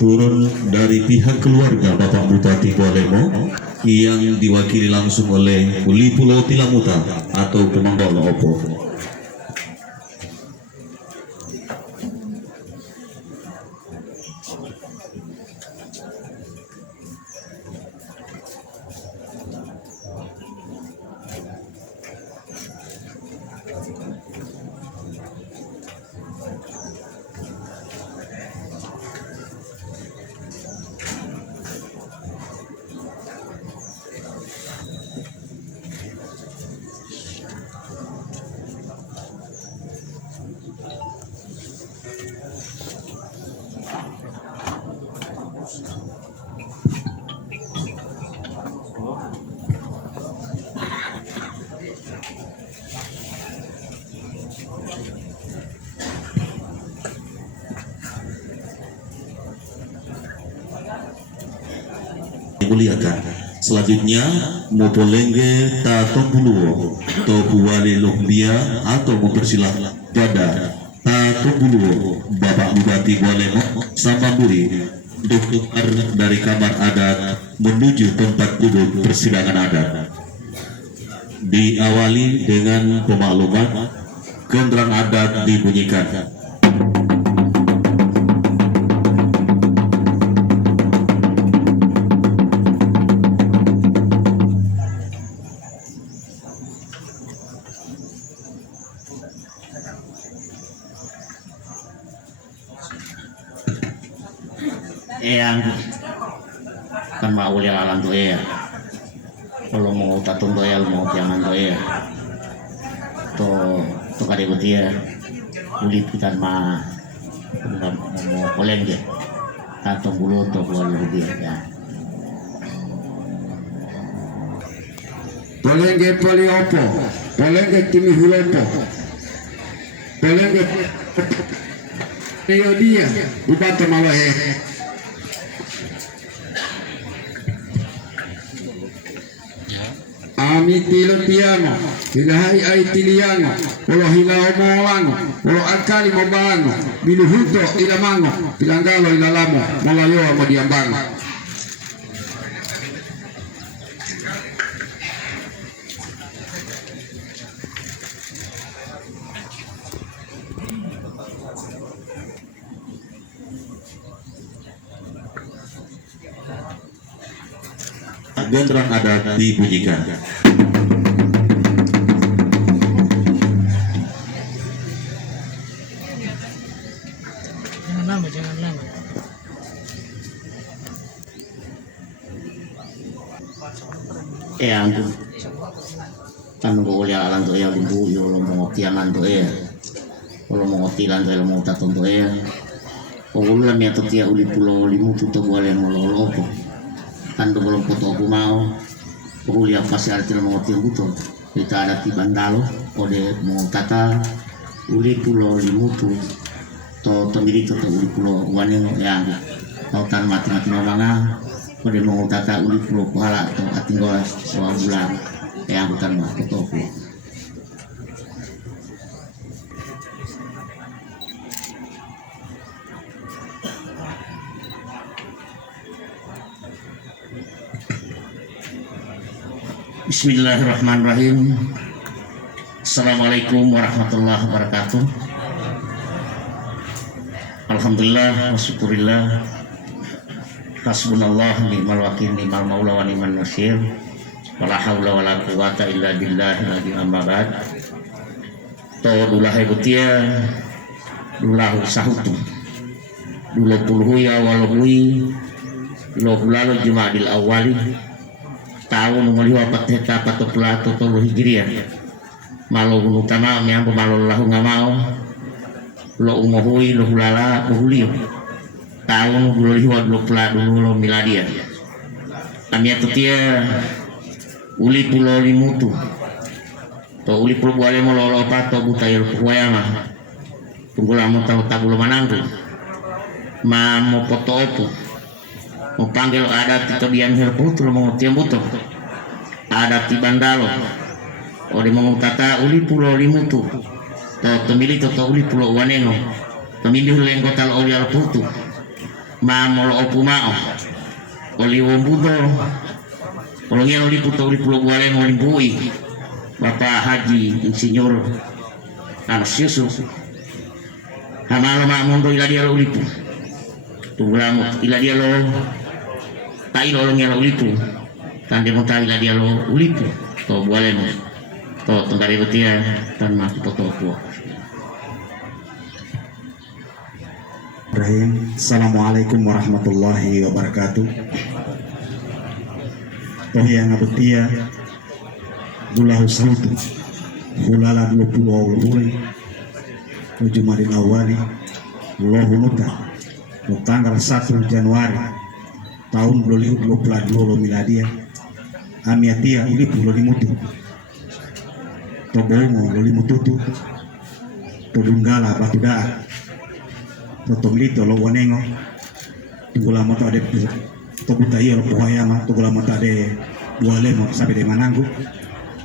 turun dari pihak keluarga Bapak Bupati Kualemo yang diwakili langsung oleh Uli Pulau Tilamuta atau Kemanggolo Opo. Muliakan. Selanjutnya Mopolengge Tatombuluo Tobuwali Lumbia atau mempersilah Gada Tatombuluo Bapak Bupati Kualemo Sambamburi untuk dari kamar adat menuju tempat duduk persidangan adat. Diawali dengan pemakluman, genderang adat dibunyikan. Eyang kan mau lihat alam tuh ya, kalau mau tatung tuh ya, mau jangan tuh ya, tuh kade betia, kulit kita mah mau koleng deh, tatung bulu tuh buat lebih ya. Polengge poliopo, polengge kimi hulopo, polengge dia bupati Malahe. Ami tilo tiano, hilahai ai tiliano, polo hilao molango, polo akali mobalango, biluhuto ilamango, pilanggalo ilalamo, malayoa modiambango. Genderang adat dibunyikan. Jangan lama. Eyang kan boleh alam tuh ya, bumbu yo lo mau tianan tuh ya, kalau mau tilan tuh mau tatung tuh ya, kalau lah mi atau tia uli pulau limu tuh boleh mau lolopo. Kan belum foto aku mau kuliah pasti arti mau tiang butuh kita ada di Bandalo kode mau kata uli pulau limutu to temiri to uli pulau waneng yang tautan mati mamanga kode mau kata uli pulau kuala to atinggola soal bulan yang bukan mah foto aku. Bismillahirrahmanirrahim. Assalamualaikum warahmatullahi wabarakatuh. Alhamdulillah wasyukurillah. Hasbunallah ni'mal wakil ni'mal maula wa ni'man nasir. Wala haula wala quwata illa billahil amma ba'd. Dulah butia dulah sahutu. Dulah pulhuya walahui lo lalu Jumadil awali tahun umur pateta pato pelato tolu hijriah malo utama miampo malo lahu ngamao lo umohui lo hulala uhulio tahun bulo hiwa lo pelato lo miladia amia tutia uli pulo limutu to uli pulo buale mo lolo pato butayel kuwayama tunggula mo tahu tabulo manangku ma mo poto opu mau panggil adat itu diam herputul mau tiang butuh adat di Bandalo ode mau kata uli pulau limutu to temili to uli pulau waneno temili lengko tal oli al putu mamolo opumao oli wombudo olongnya oli puto oli pulau Bualem oli bui Bapak Haji Insinyur Anas Yusuf hamalo mamundo ila dia lo ulipu tunggulam ila dia lo tai lo olongnya lo ulipu tande mo tai ila dia lo ulipu to Bualem to tenggari betia tan ma foto ko. Assalamualaikum warahmatullahi wabarakatuh. Tohiang abetia Dulahu Sautu Hulala 20 Auluhuri Jumadil Awali Lohunuta tanggal 1 Januari tahun 2022 miladia Amiatia Ulipu Lolimutu Tobongo Lolimututu Todunggala Batudaa Totomlito lo wanengo tunggula moto ade tobuta iyo lo pohayama tunggula moto ade Bualemo sampai di Mananggu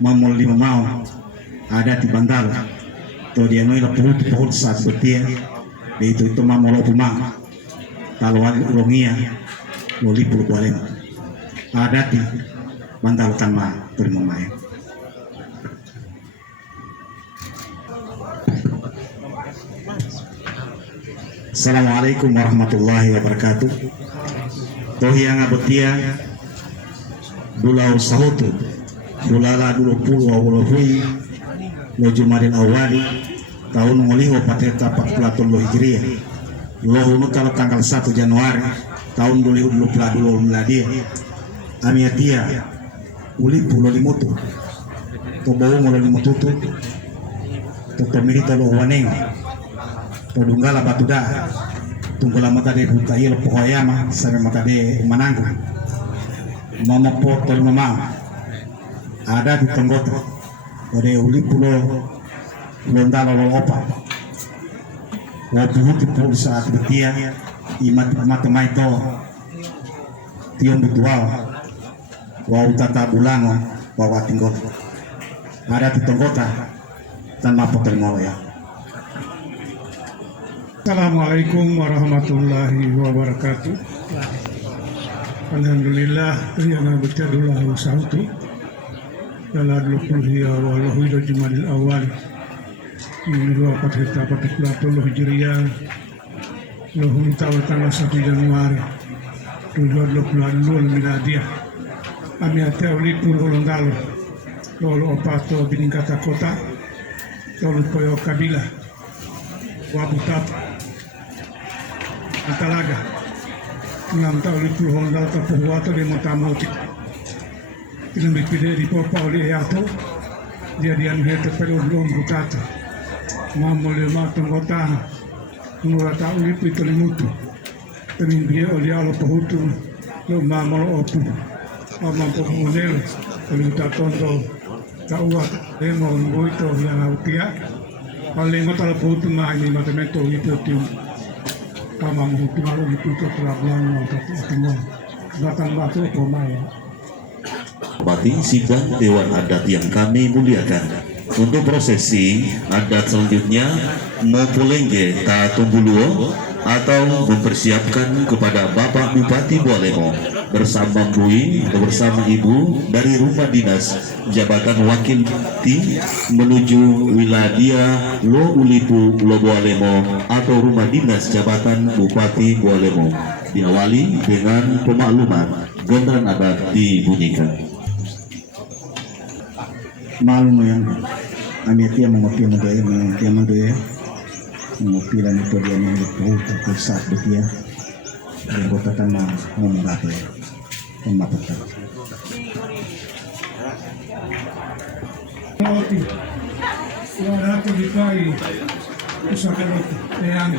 mamol lima mau ada di Bandal to dia noi lo pohut saat betia di itu mamol lo puma kalau ulongia lo lipu Bualemo ada di Bandal tanma terima mai. Assalamualaikum warahmatullahi wabarakatuh. Tohiang abetia Dulau Sahutu Bulala 20 Awuluhui Lo Jumadil Awali tahun ngoliho pateta 40 Hijriah Lohunu kalau tanggal 1 Januari tahun 2022 miladia Amiatia Ulipu Lolimutu Tobongo Lolimututu Totomirita lo wanengo Todunggala Batudaa tunggula mata de Butail Pohoyama sampai mata de Mananggu mama poto mama ada di Tenggoto ode Ulipulo Londala lo opa wabuhu tipu saat betia imat matemai to tiom butual wau tata bulango wawa tinggal ada di Tenggota tanpa potong ya. Assalamualaikum warahmatullahi wabarakatuh. Alhamdulillah yang berjadullah sautu dalam 20 ya wallahi do Jumadil Awal ini dua pateta 40 Hijriah lohum tanggal 1 Januari 2022 miladiah amiate oli pur golongalo lolo opato biningkata kota lolo koyo kabila wabutap Talaga 6 tahun itu Honda terpuat di Matamoti film dipilih di Popa oleh Yato dia hete peludung butata mamole Tenggota murata ulip itu limutu temimbiye oleh alo pahutu lo mamolo opu mamampo monel oleh tatondo tawa demo ngoito yang autia oleh ngotala pahutu mahani matemeto itu kama mhutumalo dipito pelabuhan untuk tinggal batang batu pemaya. Bati sidang Dewan Adat yang kami muliakan. Untuk prosesi adat selanjutnya Mopolengge Ta Tumbuluo atau mempersiapkan kepada Bapak Bupati Bualemo bersama Bui bersama Ibu dari Rumah Dinas Jabatan Wakil Ti menuju wilayah Lo Ulipu Lo Bualemo atau Rumah Dinas Jabatan Bupati Bualemo diawali dengan pemakluman gondang adat dibunyikan. Malum yang amiatia mengopi mendoya mengopilan itu dia yang berputar saat betia dan kota tanah ngomong apa ya pemapatan Wala ko di kay usapan ko ayan.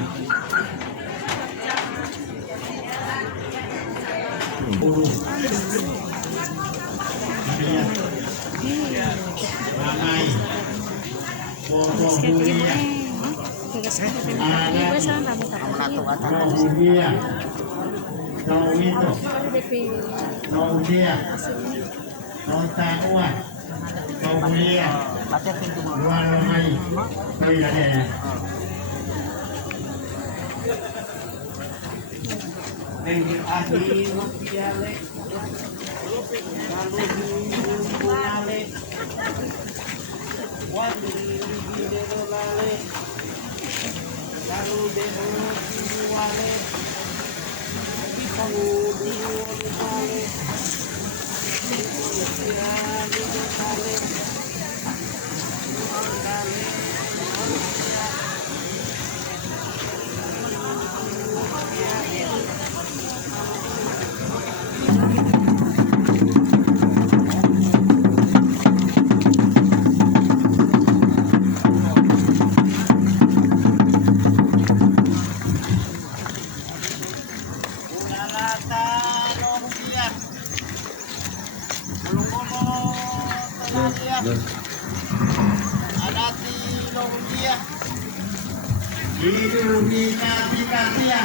Hidup di kasih ya,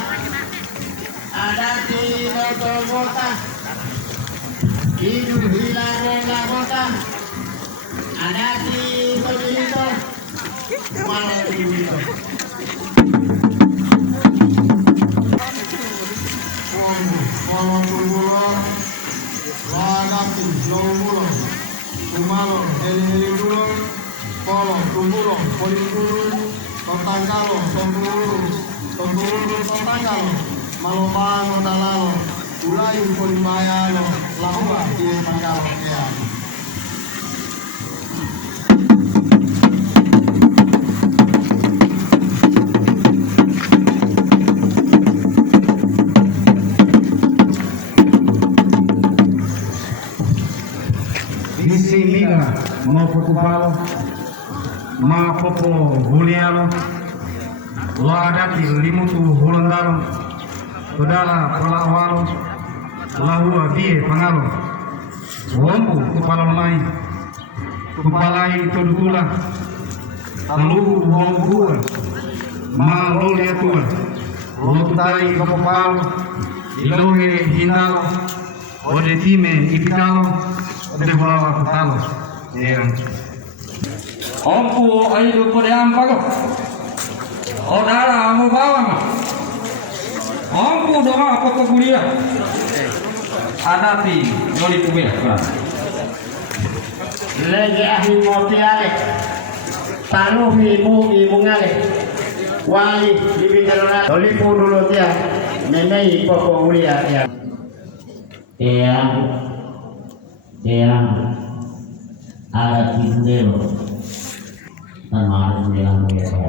ada di kota, hidup di kota, ada di Tolito, malah di Tolito. Totangalo, totangalo, malomano dalalo, ulai polimayalo, lahua di mangalo ya. Disinilah mau pokupalo, ma popo hulialo, lo adati limutu hulundalo, udala perlawalo, lahua die pangalo, wombu kupalo mai, kupalai todula, talu wombu ma lolia tua, lo tutai kopopalo, ilohe hinalo, ode time ipitalo, ode hulawa kutalo, yang Ompu ayo pada ampago. Odara amu bawang. Ompu doa apa ke kuliah. Adati noli tubel. Lagi ahli motiale, taruh ibu ngale, wali di bicara, oli dulu dia, nenek pokok kuliah ya. Yang ada tindelo sama yang mereka.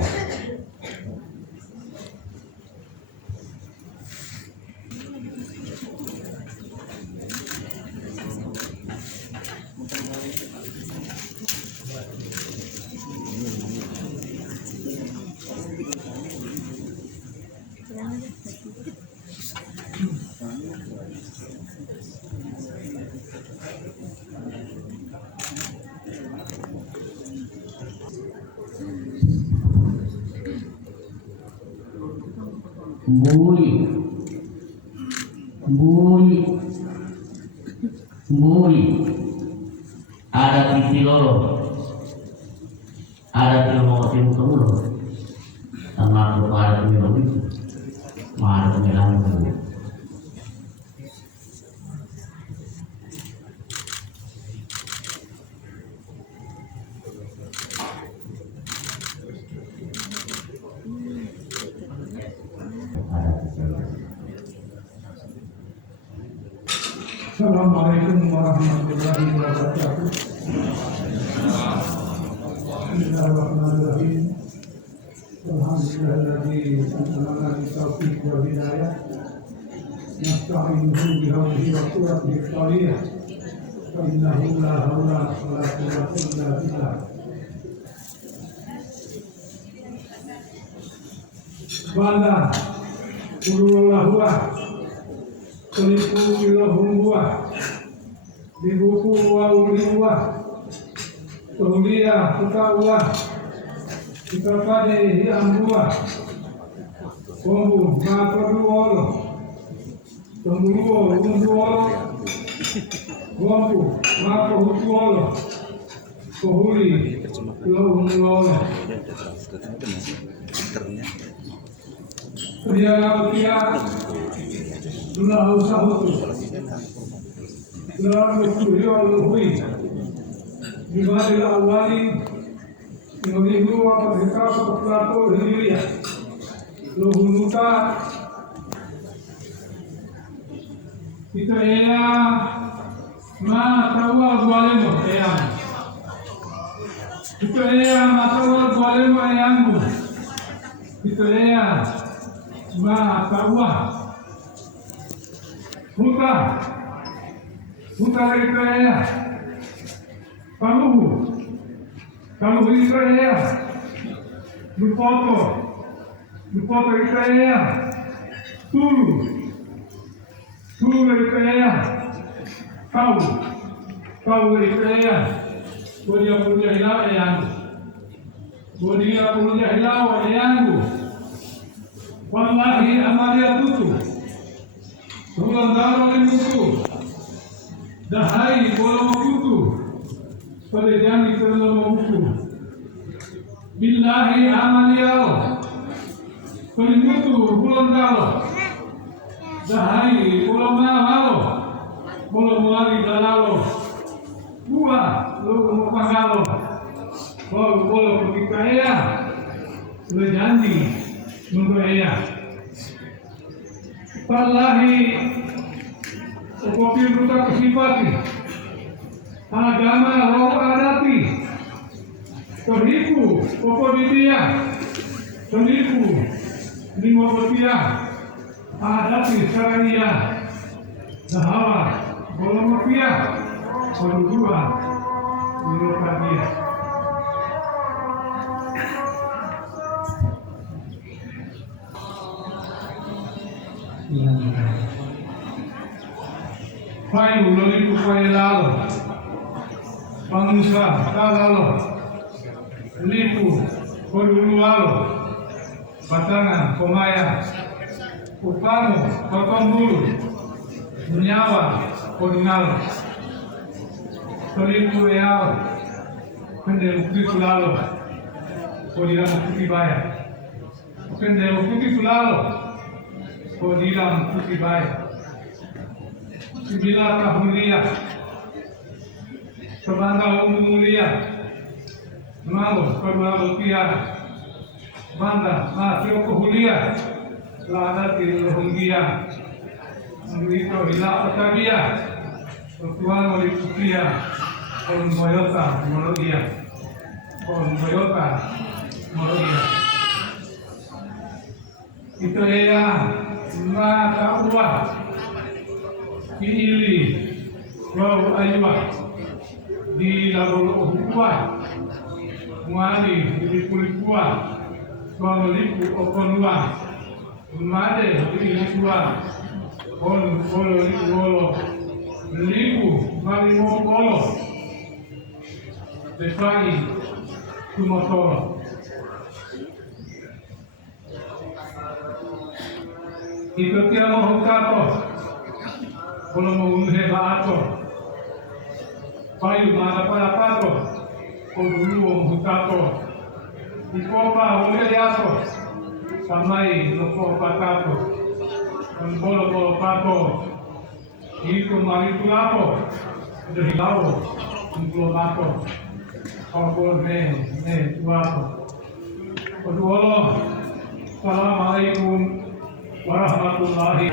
Bui ada titi lolo, ada timo kemulo, sama ada timo itu, ada timo. Assalamualaikum warahmatullahi wabarakatuh. Bismillahirrahmanirrahim. Alhamdulillahilladzi an'amana bitaufiq wal hidayah. Nasta'inuhu bihamdihi wa quwwatihi al-qaliyah. Fa innahu la hawla wa la quwwata illa billah. Banda Kululahua Kelipu Ilahumua Dibuku wa uliwa Tuhulia Tukawa Tukapade Hiambua Kombu Makoduolo Tumbuo Umbuolo Kombu Makohutuolo Kohuli Ilahumuolo Dia Lahu sahutu. Lahu kuhiyo al-hui. Jumadil awali. Minggu apa hikap Plato Hijriah. Luhunuta. Kita ma tawa gwalemo eyang. Kita ma tawa gwalemo eyangu. Kita ma tawa. Huta kita Kaluhu kita Lupoto kita Tulu kita Kau kita Bodia hilau eyangu. Bodia hilau eyangu. Wallahi amalia tutu. Tulang darah mutu. Dahai bola mutu. Pada jani terlalu mutu. Billahi amaliao. Mutu bulan darah. Dahai bola mahalo. Bola mulai dalalo. Buah lo pangalo. Bola pergi lo janji untuk Wallahi Kopi ruta kesifati agama roh adati terhiku kopodidia terhiku limobotia adati sarania dahawa golomopia kedua milokadia Pai uloli kupai lalo, pangusa kalalo, lipu kodulu lalo, batangan komaya, upano kotombulu, nyawa kodunalo, lipu yao, kendel kutu lalo, kodiram kutu baya, kendel kutu lalo, kodiram kutu baya. Sembilan tahun mulia, sebangga mulia, mau kedua rupiah, bangga masih kehulia, lada tidak hunggia, itu hilang petagia, ketua oleh rupiah, on Toyota Morodia, itu ya mata uang. Ili wau aywa di lalu hukwa mwali di kulikuwa kwa liku okonwa made di kulikuwa kolo liku mali mo kolo defai kumotoro itu kira mahukato kalau mau hebat payu mana pato kodulu hutato ikopa oleh yato samai loko patato bolo pato itu mari tulapo dari lawo untuk pato kalau ne tuato kodulu assalamualaikum warahmatullahi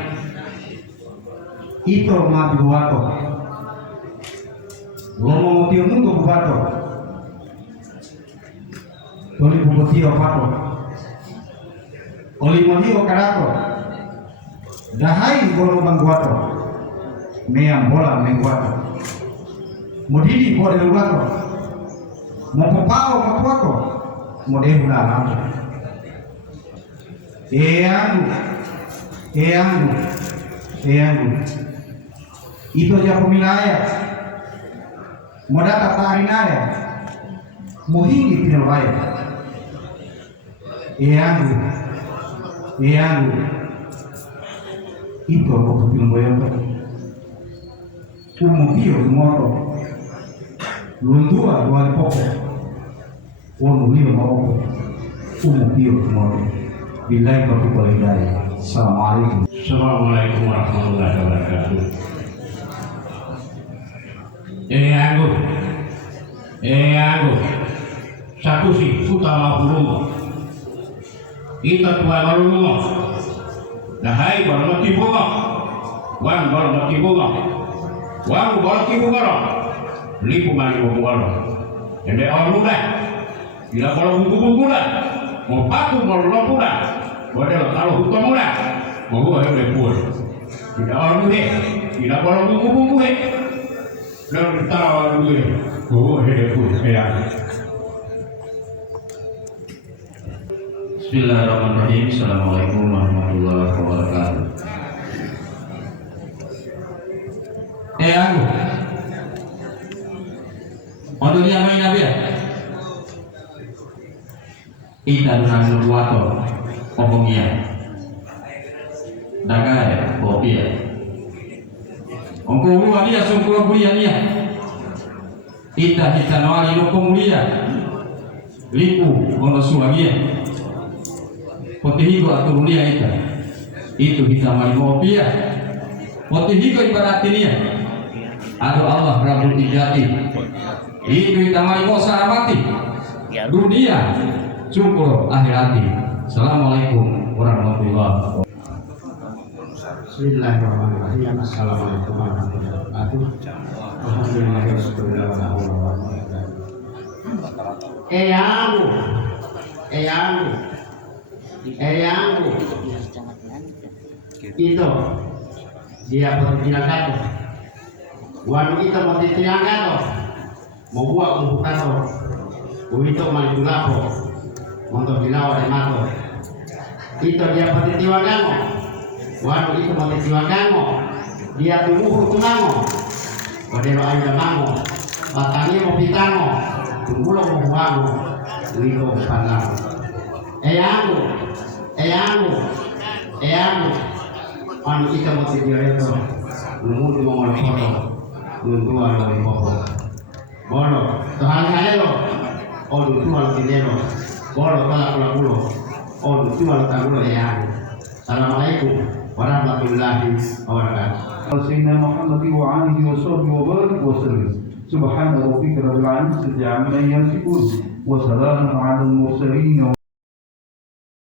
Ito mati buato, ngomong tio mundo buato, toli bukotio pato, oli monio karato, dahai golo bangguato, meam bola mengguato, modidi bore luato, mopopao matuato, modehu la lampo, eangu. Itu aja pemilaya, modal tarinaya, muhingi pinolaya, eangu, itu aku pinolaya, umumio moto, lundua dua poko, umumio moto, umumio moto, bilai baru boleh Assalamualaikum warahmatullahi wabarakatuh. Aku satu sih utama burung kita tua baru dahai baru mati bunga wan baru mati bunga wan baru mati bunga lipu mali bunga jadi orang muda bila kalau buku-buku lah mau paku baru lampu lah wadah kalau hukum muda mau hebat pun tidak orang muda tidak kalau buku-buku dan tahu dulu hebat pun kayak Bismillahirrahmanirrahim. Assalamualaikum warahmatullahi wabarakatuh. Aku. Untuk dia main apa ya? Ita dengan buato, omongnya. Dagai, kopi ya. Ongko ulu dia sungkuh bulian dia. Ita kita nawali nukung dia. Lipu ono suagia. Potihigo atau mulia itu kita mali ngopi ya. Potihigo ibaratnya ada Allah Rabbul Izzati itu kita mali mau sahabati dunia syukur akhirati. Assalamualaikum warahmatullahi wabarakatuh. Bismillahirrahmanirrahim. Assalamualaikum warahmatullahi wabarakatuh. Eyangku itu dia berbilang kata wanu kita mau ditiang kata mau buat membuka kata itu manipulapo untuk dilawan di mato itu dia bertiwang kamu wanu itu mau ditiwang kamu dia tunggu tunango wadero aja mango batangnya mau pitango tunggu lo mau buango itu pandang Eyangku, anu kita mau tidur itu, nunggu di mau foto, nunggu anu di foto, bono, tuhan lo, oh tuhan tinero, bono kalau pulau, oh tuhan tahu eyang. Assalamualaikum warahmatullahi wabarakatuh. سيدنا محمد وعلى وصحبه وبارك وسلم سبحان ربك رب العزة عما يصفون وسلام على المرسلين